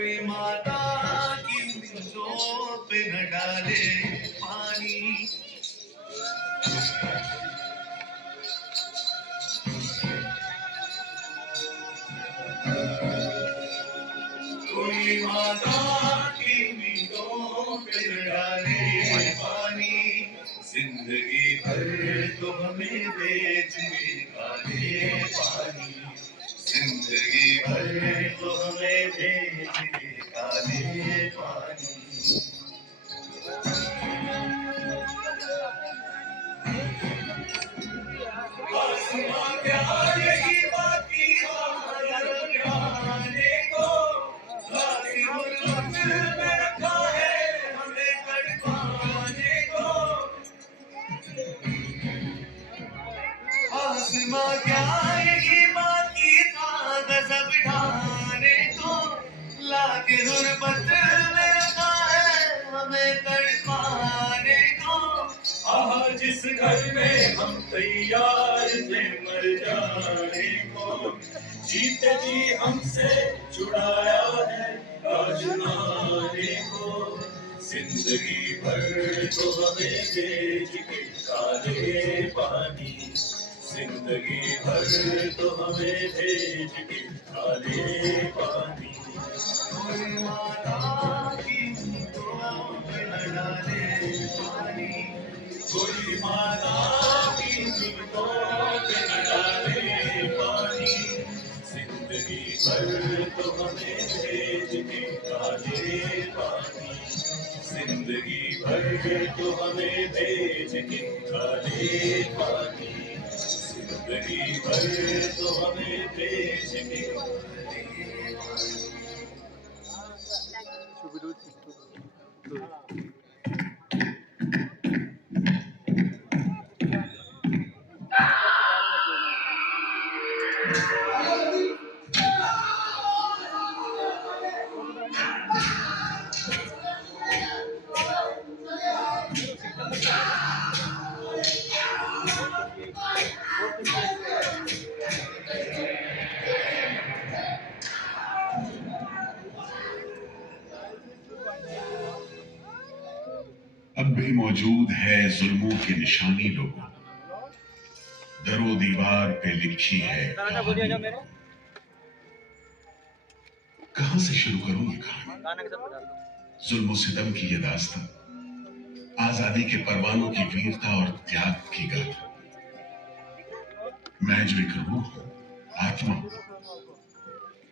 कोई माता की उंगलियों पे न डाले पानी। कोई माता की उंगलियों पे न डाले पानी। जिंदगी भर तो हमें बेच के काले पानी। जिंदगी भर तो हमें बेच के काले पानी। आसमां क्या यही बाकी जाने को लाठी गुर्बत में रखा है हमें तड़पाने को। आसमां क्या यही बाकी था गजब ढाने को। लाठी गुर्बत में रखा है हमें तड़पाने को। आहा जिस घर में हम तैयार थे मर जाने को। जीते जी हमसे छुड़ाया है आजमाने को। जिंदगी भर तो हमें बेच के काले पानी। जिंदगी भर तो हमें बेच के काले पानी। कोई माता की गोद में डाले पानी। कोई माता की गोद में डाले पानी। जिंदगी भर तो हमें भेज के काले पानी। जिंदगी भर तो हमें भेज के काले पानी। जिंदगी भर तो हमें भेज के काले पानी। अब भी मौजूद है जुल्मों की निशानी लोगों। दरो दीवार पे लिखी है कहानी। कहां से शुरू करूं ये कहानी? जुल्म सितम की ये दास्तां, आजादी के परवानों की वीरता और त्याग की गाथा। मैं जो एक रूह हूं, आत्मा,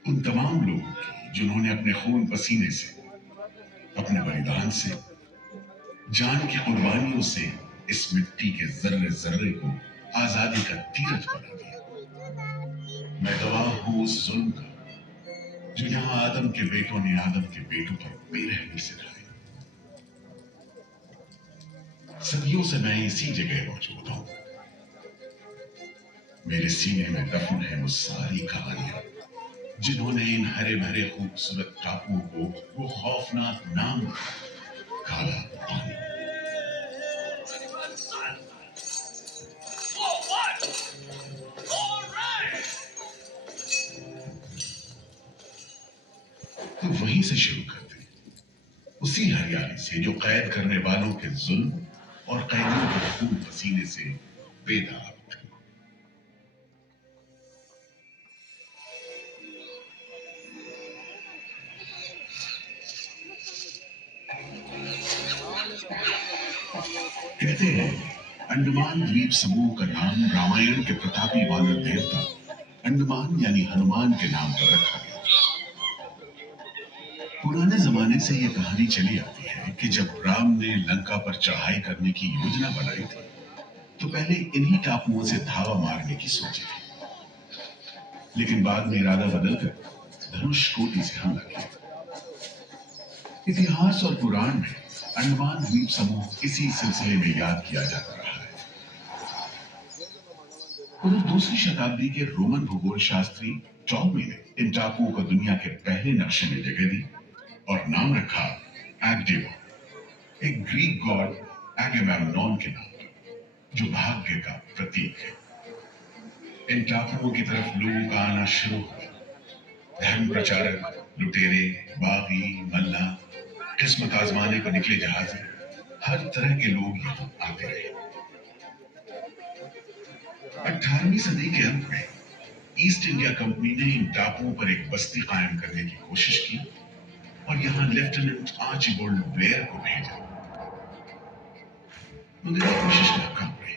उन तमाम लोगों की जिन्होंने अपने खून पसीने से, अपने बलिदान से, जान की कुर्बानियों से इस मिट्टी के जर्रे जर्रे को आजादी का तीरथ बना दिया। मैं गवाह हूं उस जुल्म का जो यहां आदम के बेटों ने आदम के बेटों पर बेरहमी से ढाया। सदियों से मैं इसी जगह मौजूद हूं। मेरे सीने में दफन है वो सारी कहानियां जिन्होंने इन हरे भरे खूबसूरत टापुओं को वो खौफनाक नाम काला पानी। तो वहीं से शुरू करते, उसी हरियाली से जो कैद करने वालों के जुल्म और कैदियों के खून पसीने से बेदाग थे। कहते हैं अंडमान द्वीप समूह का नाम रामायण के प्रतापी वानर देवता अंडमान यानी हनुमान के नाम पर रखा गया। पुराने जमाने से यह कहानी चली आती है कि जब राम ने लंका पर चढ़ाई करने की योजना बनाई थी तो पहले इन्हीं टापुओं से धावा मारने की सोची थी, लेकिन बाद में इरादा बदलकर धनुषकोटि से हमला किया। इतिहास और पुराण में अंडमान द्वीप समूह इसी सिलसिले में याद किया जाता रहा है। उधर दूसरी शताब्दी के रोमन भूगोल शास्त्री टॉमी ने इन टापुओं को दुनिया के पहले नक्शे में जगह दी और नाम रखा एग्डेवा, एक ग्रीक गॉड एगेमेम्नॉन के नाम पर, जो भाग्य का प्रतीक है। इन टापुओं की तरफ लोगों का आना शुरू हुआ। धर्म प्रचारक, लुटेरे, बागी, मल्ला, किस्मत आजमाने को निकले जहाज, हर तरह के लोग यहाँ आते रहे। 18वीं सदी के अंत में ईस्ट इंडिया कंपनी ने इन टापुओं पर एक बस्ती कायम करने की कोशिश की और यहाँ लेफ्टिनेंट आर्चिबाल्ड ब्लेयर को भेजा, मगर ये कोशिश नाकाम रही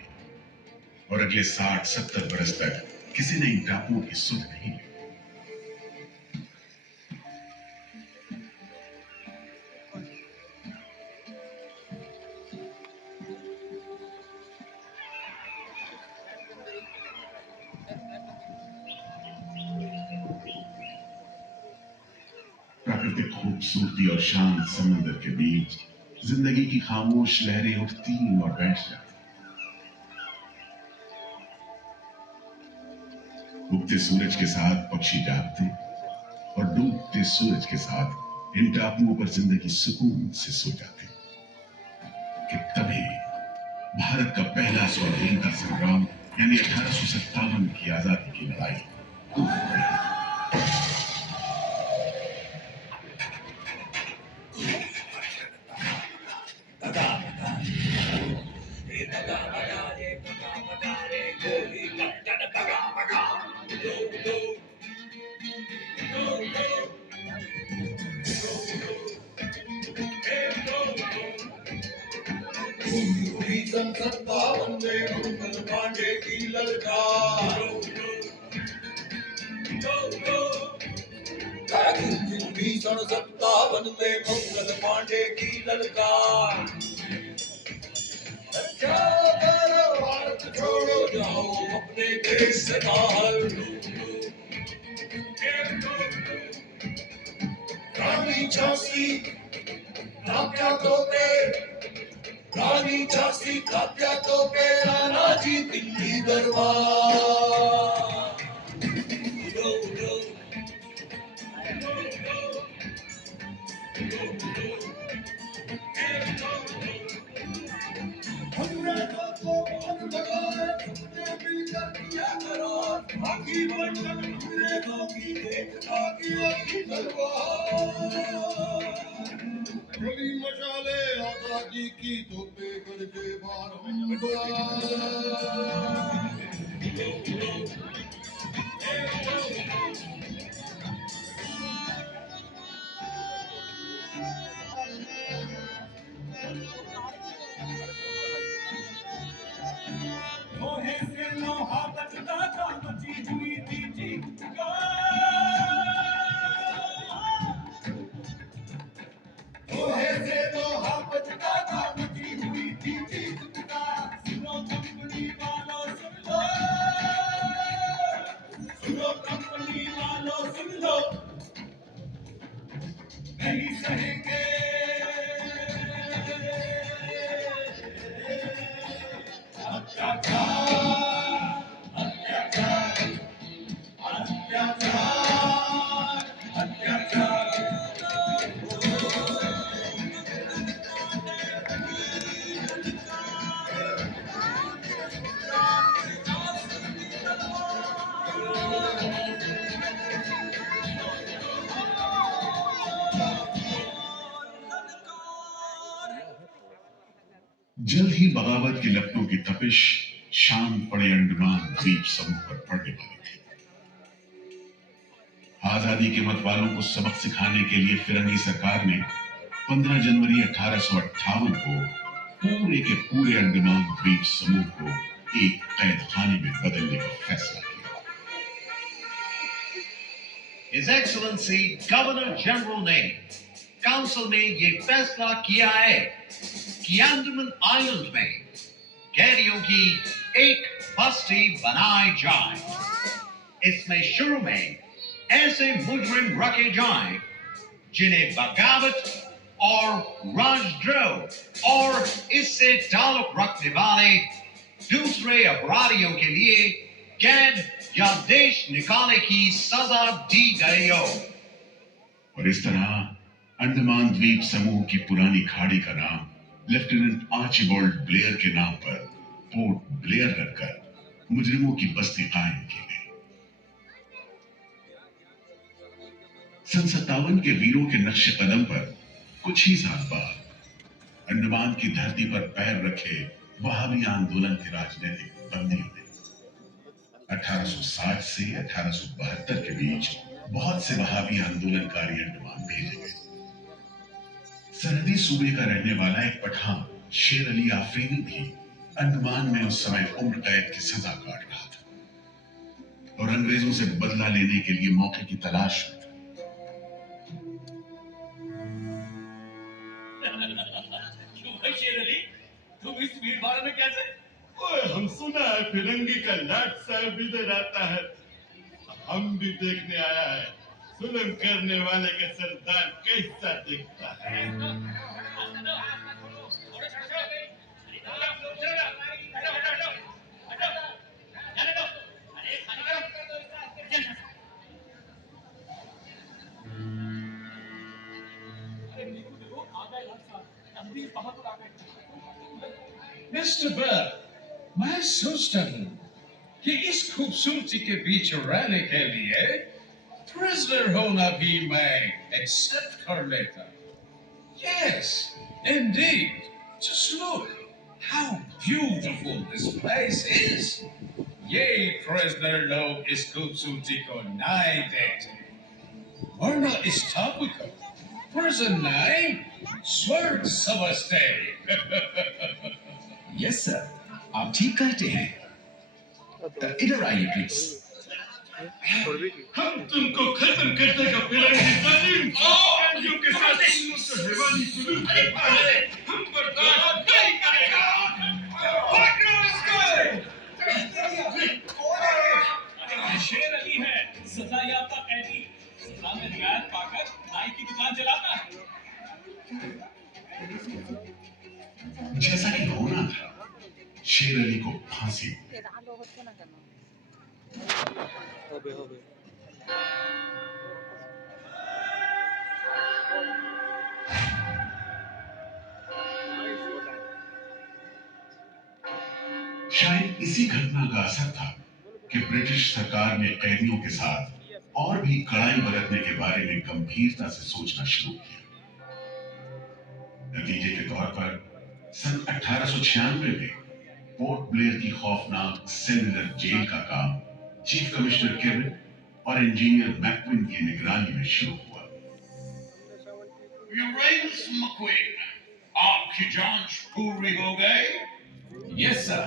और अगले 60-70 बरस तक किसी ने इन टापुओं की सुध नहीं ली। प्राकृतिक खूबसूरती और शांत समुद्र के बीच जिंदगी की खामोश लहरें उठती और बैठ जाती। उगते सूरज के साथ पक्षी जागते और डूबते सूरज के साथ इन टापुओं पर जिंदगी सुकून से सो जाती। कि तभी भारत का पहला स्वाधीनता संग्राम यानी 1857 की आजादी की लड़ाई शुरू हुई। सन 57 में मंगल पांडे की ललकार, सन 57 में मंगल पांडे की ललकार। क्या करो भारत छोड़ो जाओ अपने देश से बाहर। रानी झांसी तात्या तोपे, रानी झांसी तात्या तोपे, राणाजी दिल्ली दरबार। अंग्रेजों को मन भगाए तुमने मिलकर किया करार, आगे बढ़कर अंग्रेजों की एकता की अपनी तलवार। गोली मशाले आजादी की तोपे गरजे बारंबार। लोहे से लोहा बचता था, मची हुई थी जीत का। लोहे से लोहा बचता था, मची हुई थी जीत का। सुनो कंपनी वालों सुन लो, सुनो कंपनी वालों सुन लो, नहीं सहेंगे जल्द ही बगावत की लपटों की तपिश शाम पड़े अंडमान द्वीप समूह पर पड़ने वाली थी। आजादी के मतवालों को सबक सिखाने के लिए फिरंगी सरकार ने 15 जनवरी 1858 को पूरे के पूरे अंडमान द्वीप समूह को एक कैद खाने में बदलने का फैसला किया। His Excellency Governor General ने काउंसिल में ये फैसला किया है कि अंडमान आइलैंड में कैदियों की एक बस्ती बनाई जाए। इसमें शुरू में ऐसे मुजरिम रखे जाएं जिन्हें बगावत और राजद्रोह और इससे ताल्लुक रखने वाले दूसरे अपराधियों के लिए कैद या देश निकाले की सजा दी गई हो। और इस तरह अंडमान द्वीप समूह की पुरानी खाड़ी का नाम लेफ्टिनेंट आर्चिबाल्ड ब्लेयर के नाम पर पोर्ट ब्लेयर रखकर मुजरिमों की बस्ती कायम की गई। सन 57 के वीरों के नक्शे कदम पर कुछ ही साल बाद अंडमान की धरती पर पैर रखे वहाबी आंदोलन की राजनीतिक तब्दीली ने 1860 से 1872 के बीच बहुत से वहाबी आंदोलनकारी अंडमान भेजे गए। सरहदी सूबे का रहने वाला एक पठान शेर अली आफरीदी भी अंडमान में उस समय उम्र कैद की सजा काट रहा था और अंग्रेजों से बदला लेने के लिए मौके की तलाश में था। क्यों भाई शेर अली, तुम इस भीड़ भाड़ में कैसे? ओए, हम सुना है फिरंगी का लाट साहब इधर आता है, हम भी देखने आया है जुल्म करने वाले का सरदार कैसा दिखता है। मिस्टर बर्ड, मैं सोचता हूँ कि इस खूबसूरती के बीच रहने के लिए प्रिजनर होना भी मैं एक्सेप्ट कर लेता। Yes, indeed. Just look how beautiful this place is. ये prisoner लोग इस खूबसूरती को नहीं देखते, वरना इस टापू को prison नहीं स्वर्ग समझते। यस सर, आप ठीक कहते हैं। इधर आइए प्लीज। हम तुमको खत्म करने का फिरंगी जालिम कैदियों के साथ तुमको हैवानी सुलूक करता है, हम बर्दाश्त नहीं करेगा। पकड़ो इसको। शेर अली है सजा याफ्ता कैदी, सजा में रियायत पाकर नाई की दुकान चलाता है। जैसा कि होना था, शेर अली को फांसी हो गई। शायद इसी घटना का असर था कि ब्रिटिश सरकार ने कैदियों के साथ और भी कड़ाई बरतने के बारे में गंभीरता से सोचना शुरू किया। नतीजे के तौर पर सन 1896 में पोर्ट ब्लेयर की खौफनाक सेलुलर जेल का काम चीफ कमिश्नर केविन और इंजीनियर मैक्विन की निगरानी में शुरू हुआ। यूरेनस मक्विन, आपकी जांच पूरी हो गई? यस सर,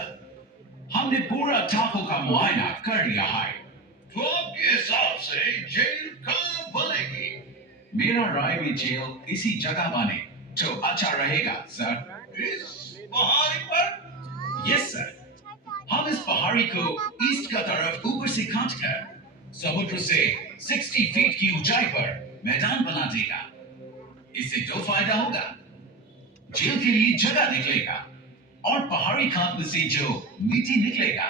हमने पूरा टापू का मुआयना कर लिया है। तो आपके हिसाब से जेल कहाँ बनेगी? मेरा राय में जेल इसी जगह बने तो अच्छा रहेगा सर। इस पहाड़ी पर? यस सर, हम इस पहाड़ी को ईस्ट का तरफ ऊपर से काटकर समुद्र से 60 फीट की ऊंचाई पर मैदान बना देगा। इससे दो फायदा होगा, जेल के लिए जगह निकलेगा और पहाड़ी काटने से जो मिट्टी निकलेगा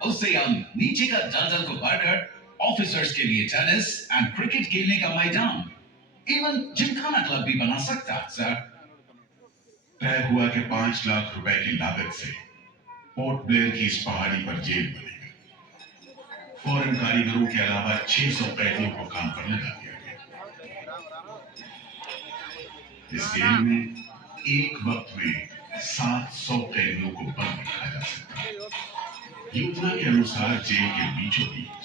उससे हम नीचे का दलदल को भरकर ऑफिसर्स के लिए टेनिस एंड क्रिकेट खेलने का मैदान, इवन जिमखाना क्लब भी बना सकता सर। तय हुआ कि 5 लाख रुपए की लागत से पोर्ट ब्लेयर की इस पहाड़ी पर जेल बनेगा। फॉरेन कारीगरों के अलावा 600 कैदियों को काम पर लगा दिया गया। इस जेल में एक वक्त में 700 कैदियों को बंद रखा जा सकता है। योजना के अनुसार जेल के बीचों बीच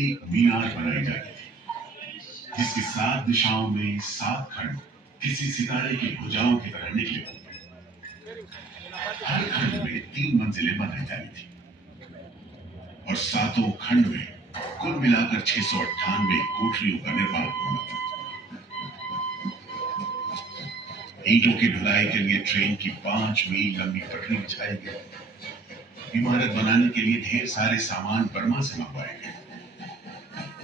एक मीनार बनाई जाती थी, जिसकी 7 दिशाओं में 7 खंड किसी सितारे की भुजाओं की तरह निकले होंगे। हर खंड में 3 मंजिलें बनाई जानी थी और 7 खंड में कुल मिलाकर 698 कोठरियों का निर्माण होना था। ईंटों की ढुलाई के लिए ट्रेन की 5 मील लंबी पटरी बिछाई गई। इमारत बनाने के लिए ढेर सारे सामान बर्मा से मंगवाए गए।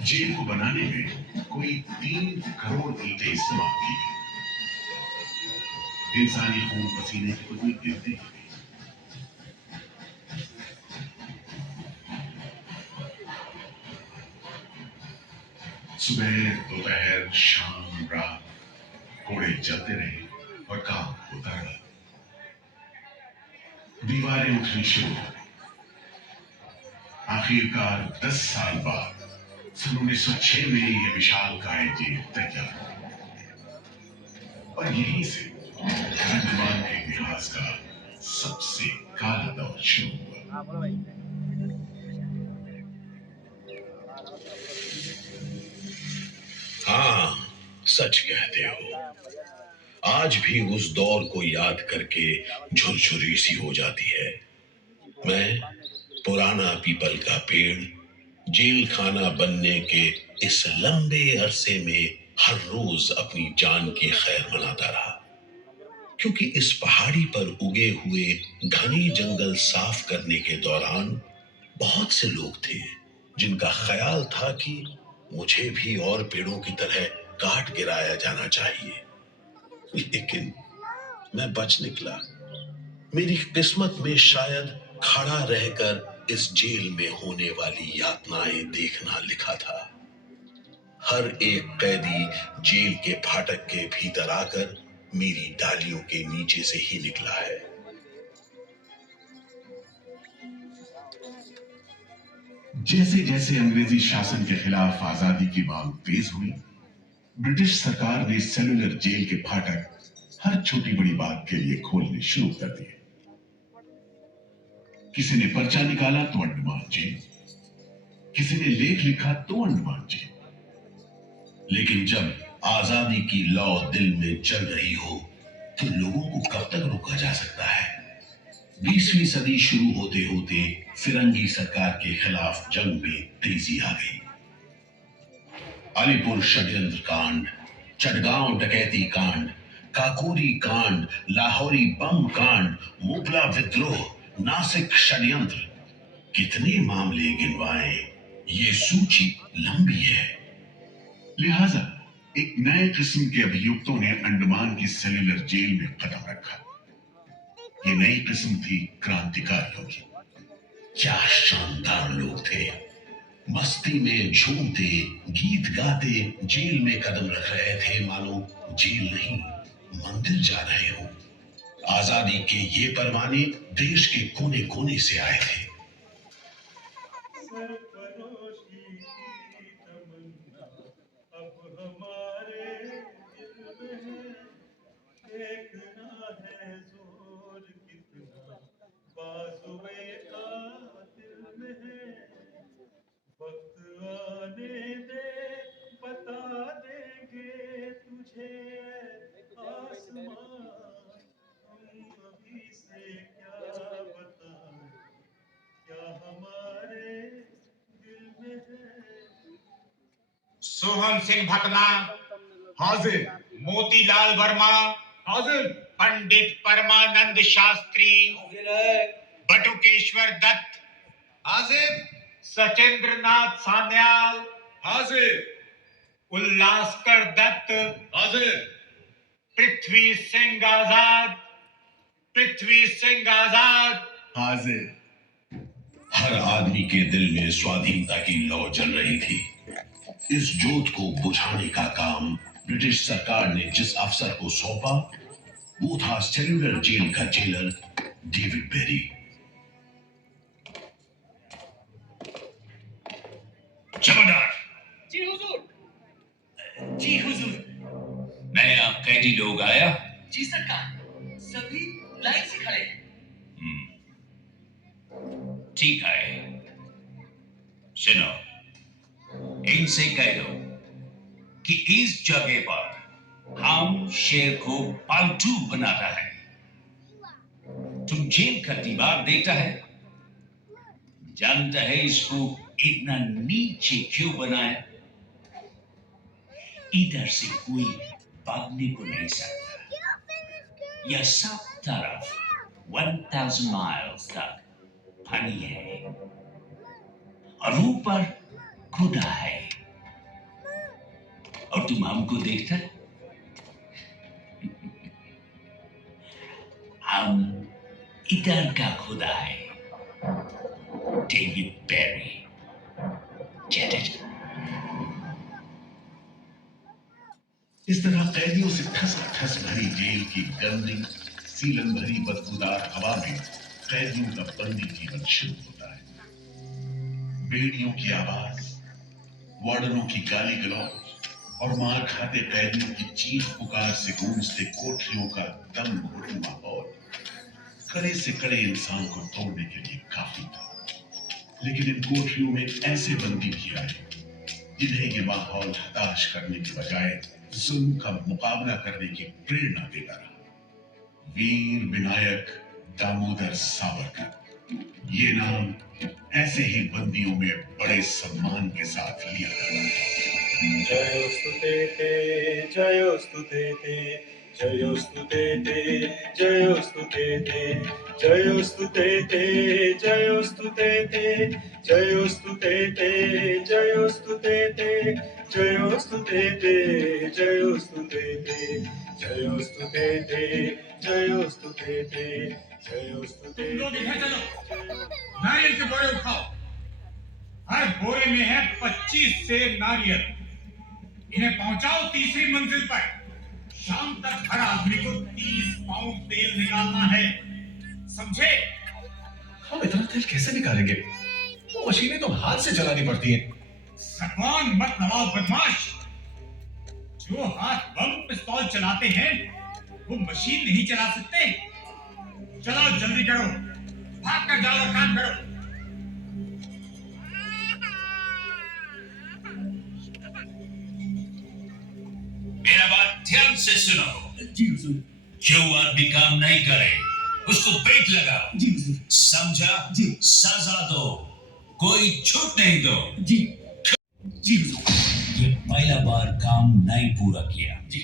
जेल को बनाने में कोई 3 करोड़ ईंटें इस्तेमाल की गई। इंसानी खून पसीने की कोई गिनती नहीं। सुबह दोपहर शाम रात घोड़े चलते रहे और काम होता रहा। दीवारें उठनी शुरू हो गई। आखिरकार 10 साल बाद सन 1906 में यह विशालकाय जेल तैयार हुई और यहीं से अंडमान के इतिहास का सबसे काला दौर शुरू हुआ। हाँ, सच कहते हो। आज भी उस दौर को याद करके झुरझुरी सी हो जाती है। मैं पुराना पीपल का पेड़ जेल खाना बनने के इस लंबे अरसे में हर रोज अपनी जान की खैर मनाता रहा, क्योंकि इस पहाड़ी पर उगे हुए घने जंगल साफ करने के दौरान बहुत से लोग थे जिनका ख्याल था कि मुझे भी और पेड़ों की तरह काट गिराया जाना चाहिए, लेकिन मैं बच निकला। मेरी किस्मत में शायद खड़ा रहकर इस जेल में होने वाली यातनाएं देखना लिखा था। हर एक कैदी जेल के फाटक के भीतर आकर मेरी डालियों के नीचे से ही निकला है। जैसे जैसे अंग्रेजी शासन के खिलाफ आजादी की मांग तेज हुई, ब्रिटिश सरकार ने सेलुलर जेल के फाटक हर छोटी बड़ी बात के लिए खोलने शुरू कर दिए। किसी ने पर्चा निकाला तो अंडमान जेल, किसी ने लेख लिखा तो अंडमान जेल। लेकिन जब आजादी की लौ दिल में चल रही हो तो लोगों को कब तक रोका जा सकता है? 20वीं सदी शुरू होते होते फिरंगी सरकार के खिलाफ जंग में तेजी आ गई। अलीपुर षड्यंत्र कांड, चटगांव डकैती कांड, काकोरी कांड, लाहौरी बम कांड, मोपला विद्रोह, नासिक षड्यंत्र, कितने मामले गिनवाएं, ये सूची लंबी है। लिहाजा एक नए किस्म के अभियुक्तों ने अंडमान की सेल्युलर जेल में कदम रखा। ये नई किस्म थी क्रांतिकारियों की। क्या शानदार लोग थे। मस्ती में झूमते, गीत गाते जेल में कदम रख रहे थे, मानो जेल नहीं मंदिर जा रहे हो। आजादी के ये परवाने देश के कोने कोने से आए थे। सरफरोशी की तमन्ना अब हमारे दिल में है, देखना है जोर कितना बाजुए कातिल में है। वक्त आने दे, बता देंगे तुझे आसमां, हम अभी से क्या बताएं, क्या हमारे दिल में है। सोहन सिंह भकना हाजिर, मोतीलाल वर्मा हाजिर, पंडित परमानंद शास्त्री बटुकेश्वर दत्त हाजिर, सचेंद्र नाथ सान्याल हाजिर, उल्लासकर दत्त हाजिर, पृथ्वी सिंह आजाद, पृथ्वी सिंह आजाद हाजिर। हर आदमी के दिल में स्वाधीनता की लौ जल रही थी। इस जोत को बुझाने का काम ब्रिटिश सरकार ने जिस अफसर को सौंपा, वो था सेल्युलर जेल का जेलर डेविड बेरी। जमादार। जी हुजूर। जी हुजूर। मैंने आप कैदी लोग आया? जी सरकार, सभी लाइन से खड़े हैं। ठीक है, सुनो, इनसे कह दो कि इस जगह पर हम शेर को पालतू बनाता है। तुम जेल का दीवार देखता है, जानता है इसको इतना नीचे क्यों बनाया? इधर से कोई भागने को नहीं सकता। यह सब तरफ 1000 माइल्स तक पानी है और ऊपर खुदा है, और तुम हमको देखता है? हम इधर का खुदा है, डेविड बेरी। Get it? इस तरह कैदियों से ठस ठस भरी जेल की गंदी सीलन भरी बदबूदार हवा में कैदियों का बंदी जीवन शुरू होता है। बेड़ियों की आवाज, वार्डनों की गाली गलौज और मार खाते कैदियों की चीख पुकार से गूंजते कोठरियों का दम घुटू माहौल कड़े से कड़े इंसान को तोड़ने के लिए काफी था। लेकिन इन कोठरियों में ऐसे बंदी भी आए जिन्हें ये माहौल हताश करने की बजाय जुल्म का मुकाबला करने की प्रेरणा देता रहा। वीर विनायक दामोदर सावरकर, ये नाम ऐसे ही बंदियों में बड़े सम्मान के साथ लिया जाता है। जयोस्तुते ते जयोस्तुते ते जयोस्तुते ते जयोस्तुते ते जयोस्तुते ते जयोस्तुते ते जयोस्तुते ते जयोस्तुते ते जयोस्तुते ते जयोस्तुते ते जयोस्तुते ते जयोस्तुते ते जयोस्तुते। तुम लोग इधर चलो, नारियल के बोरे उठाओ। हर बोरे में है 25 सेब नारियल। इन्हें पहुंचाओ तीसरी मंजिल पर। शाम तक हर आदमी को 30 पाउंड तेल निकालना है, समझे? हम इतना तेल कैसे निकालेंगे? वो मशीनें तो हाथ से चलानी पड़ती हैं। जबान मत लड़ाओ बदमाश। जो हाथ बम पिस्तौल चलाते हैं वो मशीन नहीं चला सकते। चलो जल्दी करो, भाग कर जाओ और काम करो। मेरा बात ध्यान से सुनो। जी हुजूर। जो आदमी काम नहीं करे उसको बेट लगाओ। जी हुजूर। समझा? जी। सजा दो, कोई छूट नहीं दो। जी जी हुजूर। ये पहला बार काम नहीं पूरा किया जी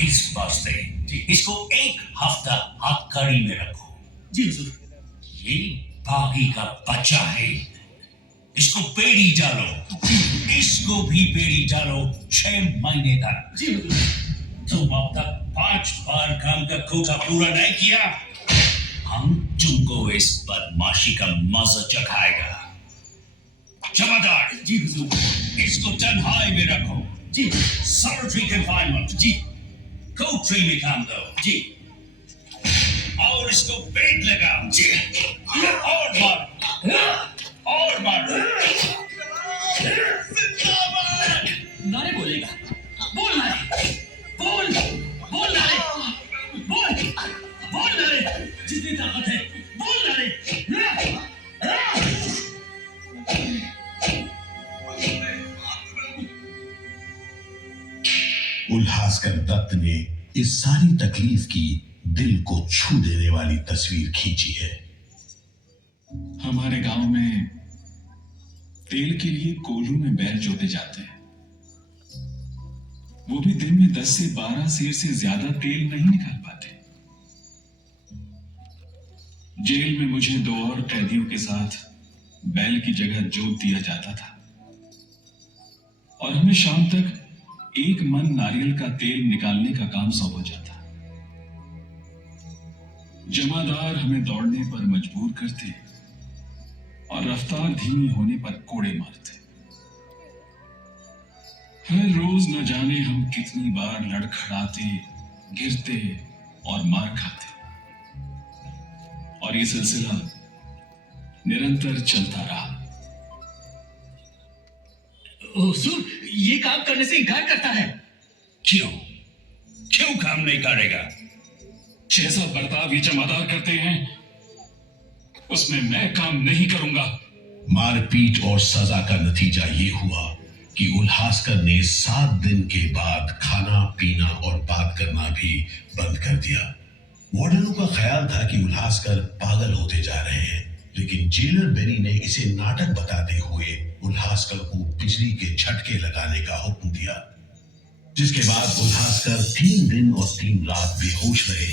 इस वास्ते जी। इसको 1 हफ्ता हथकड़ी में रखो। जी हुजूर। ये बागी का बच्चा है, इसको बेड़ी डालो। इसको भी बेड़ी डालो 6 महीने तक। जी हुजूर। तुम अब तक 5 बार काम का कोटा पूरा नहीं किया, हम तुमको इस बदमाशी का मजा चखाएगा। जमादार जी हुजूर। इसको तन्हाई में रखो। जी सॉलिटरी कंफाइनमेंट। जी कोठरी में काम दो। जी और इसको पेट लगाओ। जी और मारो। नारे बोलेगा। बोल नारे। बोल बोल नारे। बोल नारे। जितनी ताकत है बोल नारे। उल्हासकर दत्त ने इस सारी तकलीफ की दिल को छू देने वाली तस्वीर खींची है। हमारे गांव में तेल के लिए कोल्हू में बैल जोते जाते हैं। वो भी दिन में 10 से 12 सेर से ज्यादा तेल नहीं निकाल पाते। जेल में मुझे 2 और कैदियों के साथ बैल की जगह जोत दिया जाता था और हमें शाम तक 1 मन नारियल का तेल निकालने का काम सौंपा जाता। जमादार हमें दौड़ने पर मजबूर करते और रफ्तार धीमी होने पर कोड़े मारते। हर रोज न जाने हम कितनी बार लड़खड़ाते, गिरते और मार खाते, और ये सिलसिला निरंतर चलता रहा। हुजूर, ये काम करने से इनकार करता है। क्यों काम नहीं करेगा? जैसा बर्ताव ये जमादार करते हैं उसमें मैं काम नहीं करूंगा। मारपीट और सजा का नतीजा ये हुआ कि उल्हासकर ने 7 दिन के बाद खाना पीना और बात करना भी बंद कर दिया। वार्डनों का ख्याल था कि उल्हासकर पागल होते जा रहे हैं, लेकिन जेलर बेरी ने इसे नाटक बताते हुए उल्हासकर को बिजली के झटके लगाने का हुक्म दिया, जिसके बाद उल्हासकर 3 दिन और 3 रात बेहोश रहे।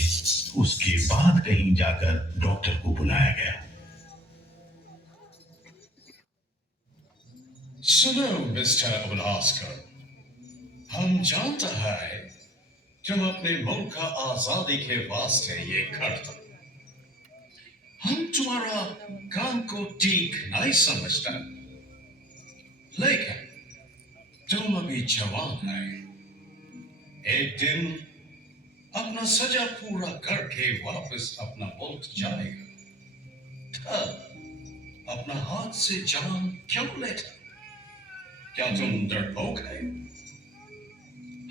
उसके बाद कहीं जाकर डॉक्टर को बुलाया गया। सुनो मिस्टर उल्हासकर, हम जानते हैं तुम अपने मुल्क का आजादी के वास्ते ये करते। हम तुम्हारा काम को ठीक नहीं समझते, लेकिन तुम अभी जवान है। एक दिन अपना सजा पूरा करके वापस अपना मुल्क जाएगा, तब अपना हाथ से जान क्यों लेता? क्या तुम डरपोक है?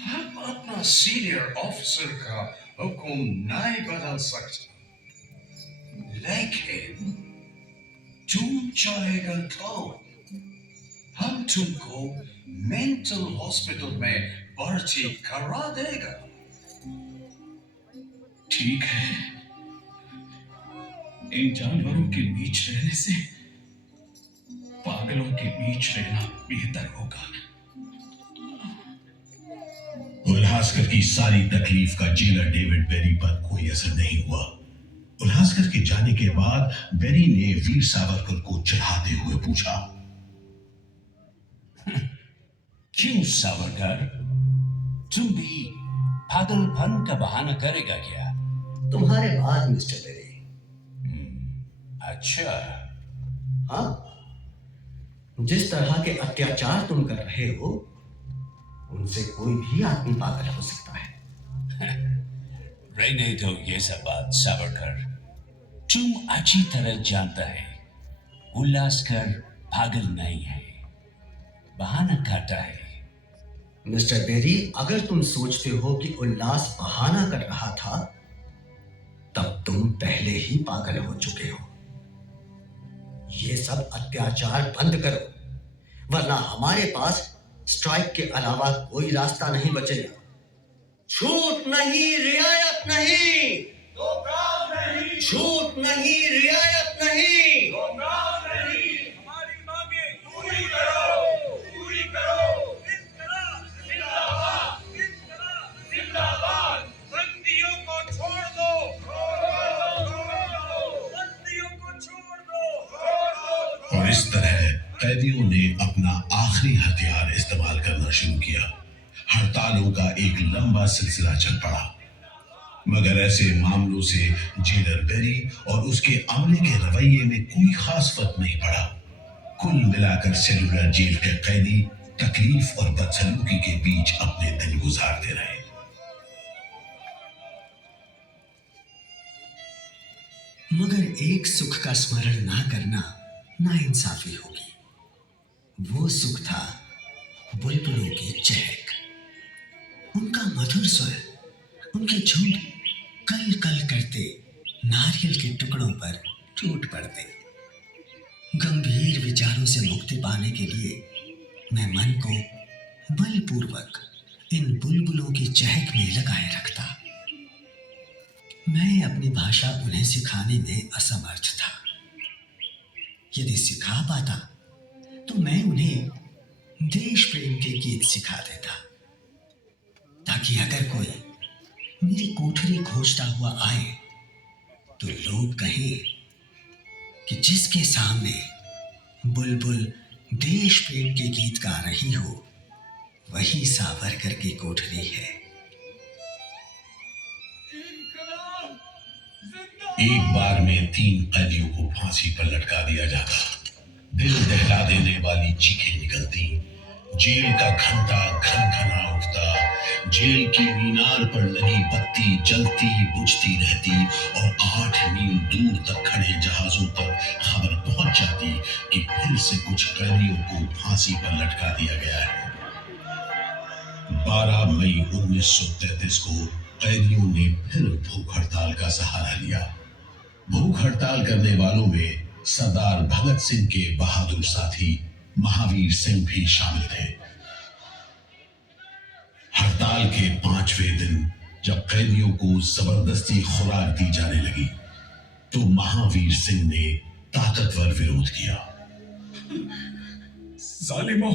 हम अपना सीनियर ऑफिसर का हुक्म नहीं बदल सकते, लेकिन तुम चाहेगा तो हम तुमको मेंटल हॉस्पिटल में भर्ती करा देगा। ठीक है, इन जानवरों के बीच रहने से पागलों के बीच रहना बेहतर होगा। उल्हासकर की सारी तकलीफ का जेलर डेविड बेरी पर कोई असर नहीं हुआ। उल्हासकर के जाने के बाद बेरी ने वीर सावरकर को चिढ़ाते हुए पूछा, क्यों सावरकर, तुम भी पागलपन का बहाना करेगा क्या? तुम्हारे बाद मिस्टर बेरी। अच्छा, हाँ, जिस तरह के अत्याचार तुम कर रहे हो उनसे कोई भी आदमी पागल हो सकता है। रहने दो ये सब बात सावरकर, तुम अच्छी तरह जानता है उल्लासकर पागल नहीं है, बहाना करता है। मिस्टर बेरी, अगर तुम सोचते हो कि उल्लास बहाना कर रहा था तब तुम पहले ही पागल हो चुके हो। ये सब अत्याचार बंद करो, वरना हमारे पास स्ट्राइक के अलावा कोई रास्ता नहीं बचेगा। छूट नहीं, रियायत नहीं, छूट नहीं, रियायत नहीं। हमारी मांगे पूरी करो, पूरी करो। जिंदाबाद, जिंदाबाद। बंदियों को छोड़ दो, बंदियों को छोड़ दो। और इस तरह कैदियों ने अपना आखिरी हथियार इस्तेमाल करना शुरू किया। हड़तालों का एक लंबा सिलसिला चल पड़ा, मगर ऐसे मामलों से जेलर बेरी और उसके अमले के रवैये में कोई खास फर्क नहीं पड़ा। कुल मिलाकर सेलुलर जेल के कैदी तकलीफ और बदसलूकी के बीच अपने दिन गुजारते रहे। मगर एक सुख का स्मरण ना करना नाइंसाफी होगी। वो सुख था बुलबुलों की चहक, उनका मधुर स्वर, उनके झुंड कल कल करते नारियल के टुकड़ों पर टूट पड़ते। गंभीर विचारों से मुक्ति पाने के लिए मैं मन को बलपूर्वक इन बुलबुलों की चहक में लगाए रखता। मैं अपनी भाषा उन्हें सिखाने में असमर्थ था। यदि सिखा पाता तो मैं उन्हें देश प्रेम के गीत सिखा देता, ताकि अगर कोई मेरी कोठरी खोजता हुआ आए तो लोग कहें कि जिसके सामने बुलबुल देश प्रेम के गीत गा रही हो वही सावरकर की कोठरी है। एक बार में 3 कैदियों को फांसी पर लटका दिया जाता। दिल दहला देने वाली चीखें निकलती, जेल का घंटा घनघना उठता, जेल की मीनार पर लगी बत्ती जलती बुझती रहती और 8 मील दूर तक खड़े जहाजों तक खबर पहुंच जाती कि फिर से कुछ कैदियों को फांसी पर लटका दिया गया है। 12 मई 1933 को कैदियों ने फिर भूख हड़ताल का सहारा लिया। भूख हड़ताल करने वालों में सरदार भगत सिंह के बहादुर साथी महावीर सिंह भी शामिल थे। हड़ताल के 5वें दिन जब कैदियों को जबरदस्ती खुराक दी जाने लगी तो महावीर सिंह ने ताकतवर विरोध किया। जालिमों,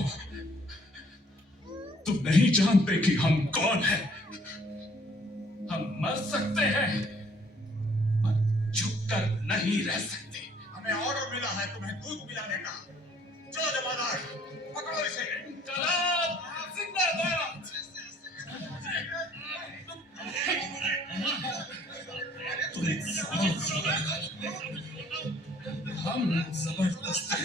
तुम नहीं जानते कि हम कौन हैं। हम मर सकते हैं पर झुककर नहीं रह सकते। हमें ऑर्डर मिला है तुम्हें दूध पिलाने का। जो जमादार, पकड़ो इसे। इंकलाब जिंदाबाद। हम जबरदस्ती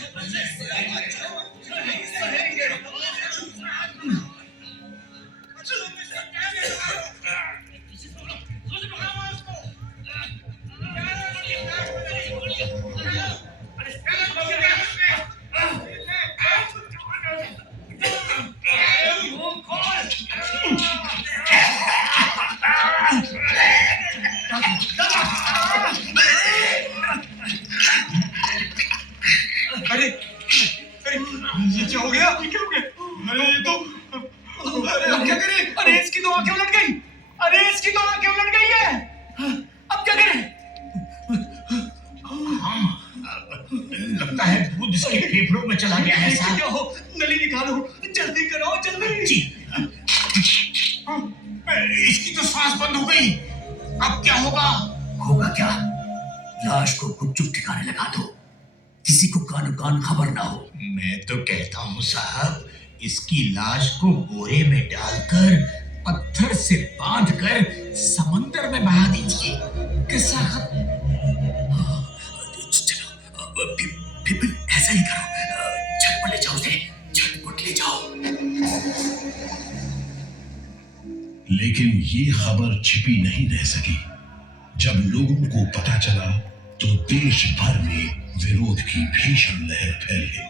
क्या हो, नली निकालो, जल्दी करो, जल्दी। जी इसकी तो सांस बंद हो गई, अब क्या होगा? होगा क्या? लाश को गुपचुप ठिकाने लगा दो, किसी को कानो कान खबर ना हो। मैं तो कहता हूँ साहब, इसकी लाश को बोरे में डालकर पत्थर से बांधकर समंदर में बहा दीजिए। किस्सा खत्म। चलो फिर ऐसा ही करो, झटपट ले जाओ उसे, झटपट ले जाओ। लेकिन ये खबर छिपी नहीं रह सकी। जब लोगों को पता चला तो देश भर में विरोध की भीषण लहर फैल गई।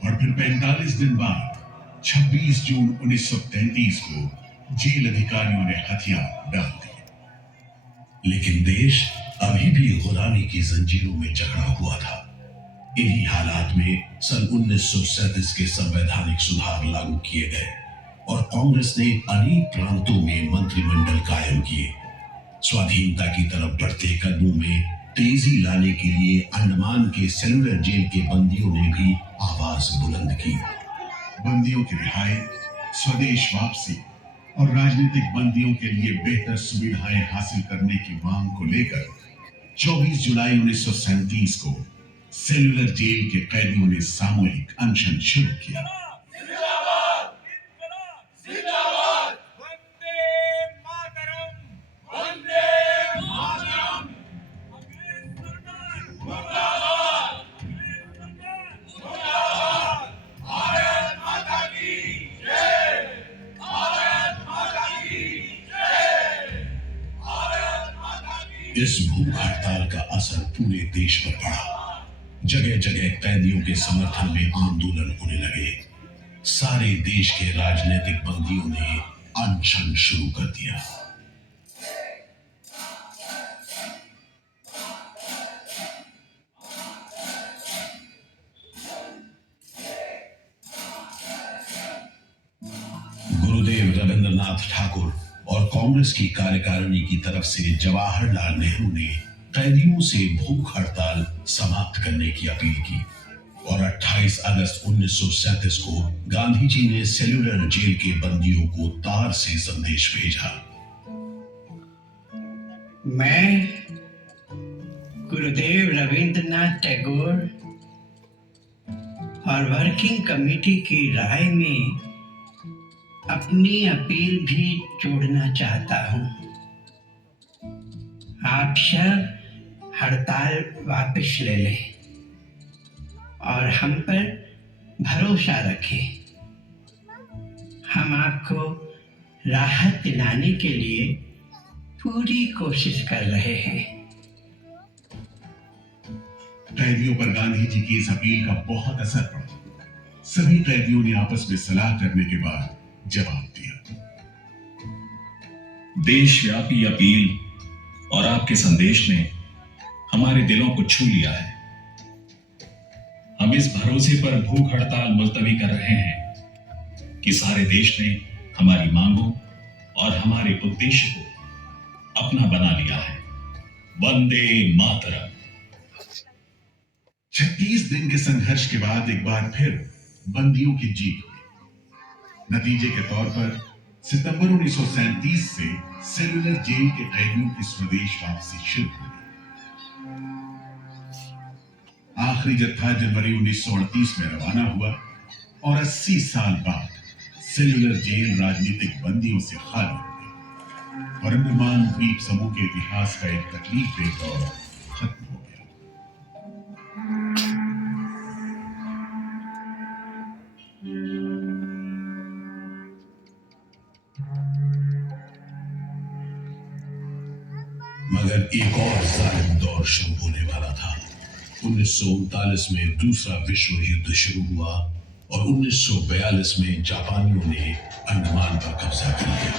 और फिर 45 दिन बाद 26 जून 1933 को जेल अधिकारियों ने हथियार डाल दिए। लेकिन देश अभी भी गुलामी की जंजीरों में जकड़ा हुआ था। इन्हीं हालात में सन 1937 के संवैधानिक सुधार लागू किए गए और कांग्रेस ने अनेक प्रांतों में मंत्रिमंडल कायम किए। स्वाधीनता की तरफ बढ़ते कदमों में तेजी लाने के लिए अंडमान के सेलुलर जेल के बंदियों ने भी आवाज बुलंद की। बंदियों की रिहाई, स्वदेश वापसी और राजनीतिक बंदियों के लिए बेहतर सुविधाएं हासिल करने की मांग को लेकर 24 जुलाई 1937 को सेलुलर जेल के कैदियों ने सामूहिक अनशन शुरू किया। इस भूख हड़ताल का असर पूरे देश पर पड़ा। जगह जगह कैदियों के समर्थन में आंदोलन होने लगे। सारे देश के राजनीतिक बंदियों ने अनशन शुरू कर दिया। गुरुदेव रविंद्रनाथ ठाकुर और कांग्रेस की कार्यकारिणी की तरफ से जवाहरलाल नेहरू ने कैदियों से भूख हड़ताल समाप्त करने की अपील की और 28 अगस्त 1937 को गांधी जी ने सेलुलर जेल के बंदियों को तार से संदेश भेजा। मैं गुरुदेव रविंद्रनाथ टैगोर और वर्किंग कमेटी की राय में अपनी अपील भी जोड़ना चाहता हूं। आप सब हड़ताल वापस ले लें और हम पर भरोसा रखें। हम आपको राहत दिलाने के लिए पूरी कोशिश कर रहे हैं। कैदियों पर गांधी जी की इस अपील का बहुत असर पड़ा। सभी कैदियों ने आपस में सलाह करने के बाद जवाब दिया। देशव्यापी अपील और आपके संदेश ने हमारे दिलों को छू लिया है। हम इस भरोसे पर भूख हड़ताल मुलतवी कर रहे हैं कि सारे देश ने हमारी मांगों और हमारे उद्देश्य को अपना बना लिया है। वंदे मातरम। 36 दिन के संघर्ष के बाद एक बार फिर बंदियों की जीत हुई। नतीजे के तौर पर सितंबर 1937 से सेलुलर जेल के कैदियों की स्वदेश वापसी शुरू हुई। आखिरी जत्था जनवरी 1938 में रवाना हुआ और 80 साल बाद सेलुलर जेल राजनीतिक बंदियों से खाली हो गई और अंडमान द्वीप समूह के इतिहास का एक तकलीफदेह दौर खत्म हो गया। मगर एक और जालिम दौर शुरू होने वाला था। 1939 में दूसरा विश्व युद्ध शुरू हुआ और 1942 में जापानियों ने अंडमान पर कब्जा कर लिया।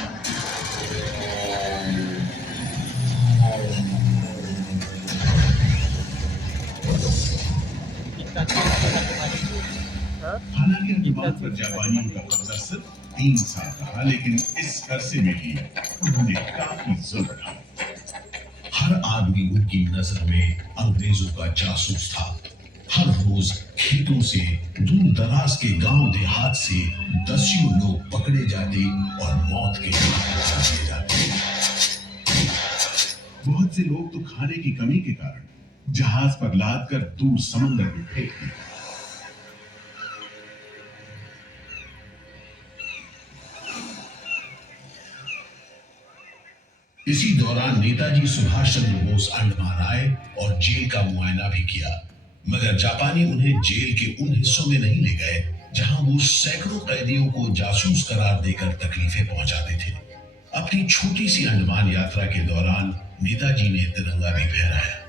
हालांकि अंडमान पर जापानियों का कब्जा सिर्फ 3 साल रहा, लेकिन इस अरसे में ही उन्होंने काफी जुल्म ढाए। हर आदमी उनकी नजर में अंग्रेजों का जासूस था। हर रोज खेतों से, दूर दराज के गांव देहात से दसियों लोग पकड़े जाते और मौत के घाट उतारे जाते। बहुत से लोग तो खाने की कमी के कारण जहाज पर लाद कर दूर समंदर में फेंक दिए। इसी दौरान नेताजी सुभाष चंद्र बोस अंडमान आए और जेल का मुआयना भी किया, मगर जापानी उन्हें जेल के उन हिस्सों में नहीं ले गए जहां वो सैकड़ों कैदियों को जासूस करार देकर तकलीफें पहुंचाते थे। अपनी छोटी सी अंडमान यात्रा के दौरान नेताजी ने तिरंगा भी फहराया।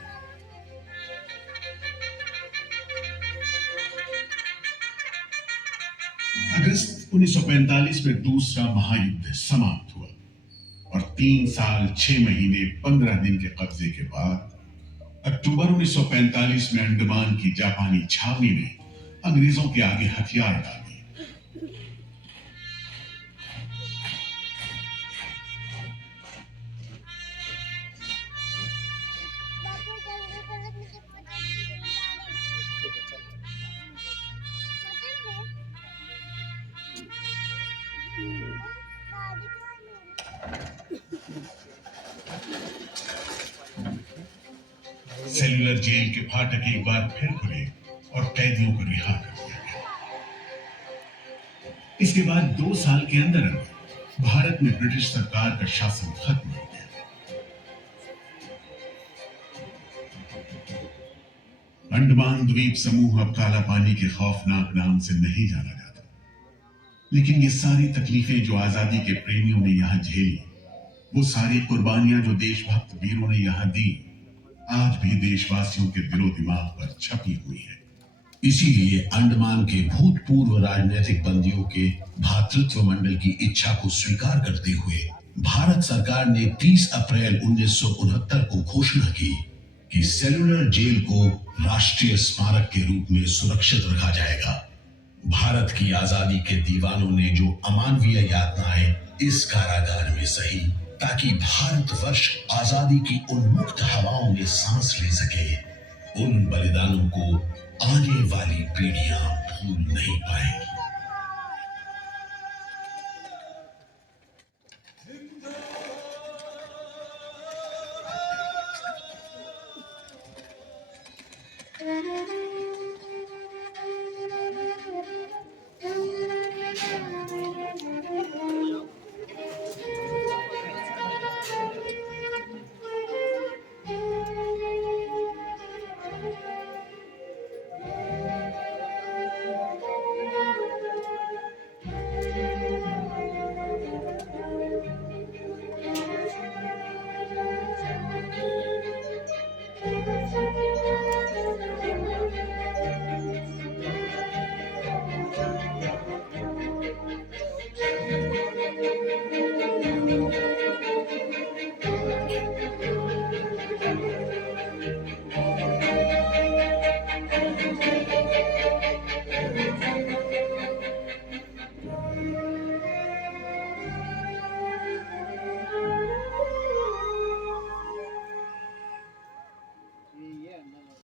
अगस्त 1945 में दूसरा महायुद्ध समाप्त हुआ और 3 साल 6 महीने 15 दिन के कब्जे के बाद अक्टूबर 1945 में अंडमान की जापानी छावनी ने अंग्रेजों के आगे हथियार डाल दिए। सेलुलर जेल के फाटक एक बार फिर खुले और कैदियों को रिहा कर दिया गया। इसके बाद 2 साल के अंदर भारत में ब्रिटिश सरकार का शासन खत्म हो गया। अंडमान द्वीप समूह अब काला पानी के खौफनाक नाम से नहीं जाना जाता, लेकिन ये सारी तकलीफें जो आजादी के प्रेमियों ने यहां झेली, वो सारी कुर्बानियां जो देशभक्त वीरों ने यहां दी, आज भी देशवासियों के दिलो दिमाग पर छपी हुई है। इसीलिए अंडमान के भूतपूर्व राजनीतिक बंदियों के भातृत्व मंडल की इच्छा को स्वीकार करते हुए भारत सरकार ने 30 अप्रैल 1969 को घोषणा की कि सेलुलर जेल को राष्ट्रीय स्मारक के रूप में सुरक्षित रखा जाएगा। भारत की आजादी के दीवानों ने जो अमानवीय यातनाएं इस कारागार में सही, ताकि भारतवर्ष आजादी की उन्मुक्त हवाओं में सांस ले सके, उन बलिदानों को आने वाली पीढ़ियां भूल नहीं पाएंगी।